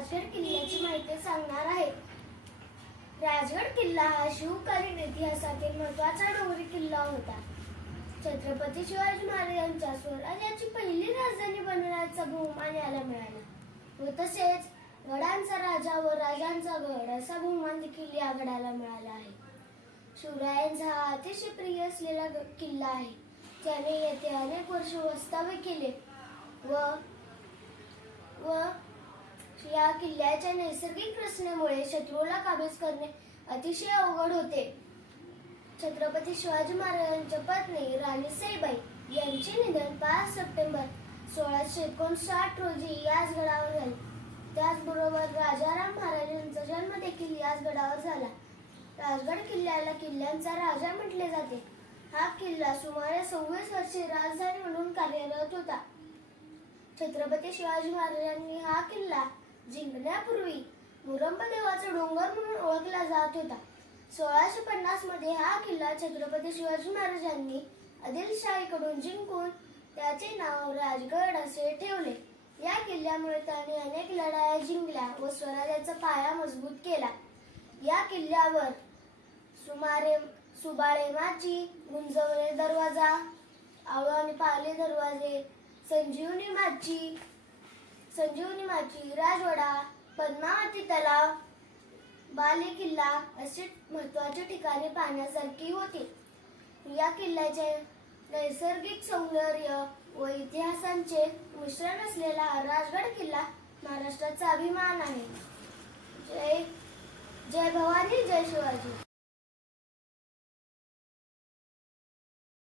राजगड किल्ल्याची माहिती सांगणार आहे. राजगड किल्ला हा शिवकालीन इतिहासातील महत्त्वाचा डोंगरी किल्ला होता. छत्रपती शिवाजी महाराजांच्या स्वराज्याची पहिली राजधानी बनवण्याचा बहुमान याला मिळाला. व तसेच गडांचा राजा व राजांचा गड असा बहुमान देखील या गडाला मिळाला आहे. शिवरायांचा हा अतिशय प्रिय असलेला किल्ला आहे. त्याने येथे अनेक वर्ष वस्तावे केले व व या किल्ल्याच्या नैसर्गिक रचनेमुळे शत्रूला काबीज करणे अतिशय अवघड होते. छत्रपती शिवाजी महाराजांच्या पत्नी राणी सईबाई यांचे निधन पाच सप्टेंबर सोळाशे एकोणसाठ रोजी याच गडावर झाले. त्याचबरोबर राजाराम महाराजांचा जन्म देखील याच गडावर झाला. राजगड किल्ल्याला किल्ल्यांचा राजा म्हटले जाते. हा किल्ला सुमारे सव्वीस वर्षे राजधानी म्हणून कार्यरत होता. छत्रपती शिवाजी महाराजांनी हा किल्ला जिंकण्यापूर्वी मुरंबदेवाचा डोंगर म्हणून ओळखला जात होता. सोळाशे पन्नासमध्ये हा किल्ला छत्रपती शिवाजी महाराजांनी आदिलशाहीकडून जिंकून त्याचे नाव राजगड असे ठेवले. या किल्ल्यामुळे त्याने अनेक लढाया जिंकल्या व स्वराज्याचा पाया मजबूत केला. या किल्ल्यावर सुमारे सुबाळे माची गुंजवणे दरवाजा आवळ आणि पाले दरवाजे संजीवनी माची संजीवनी माची राजवाडा पद्मावती तलाव बाले किल्ला असे महत्वाची ठिकाणे पाहण्यासारखी होती. या किल्ल्याचे नैसर्गिक सौंदर्य व इतिहासांचे मिश्रण असलेला राजगड किल्ला महाराष्ट्राचा अभिमान आहे. जय जय भवानी जय शिवाजी.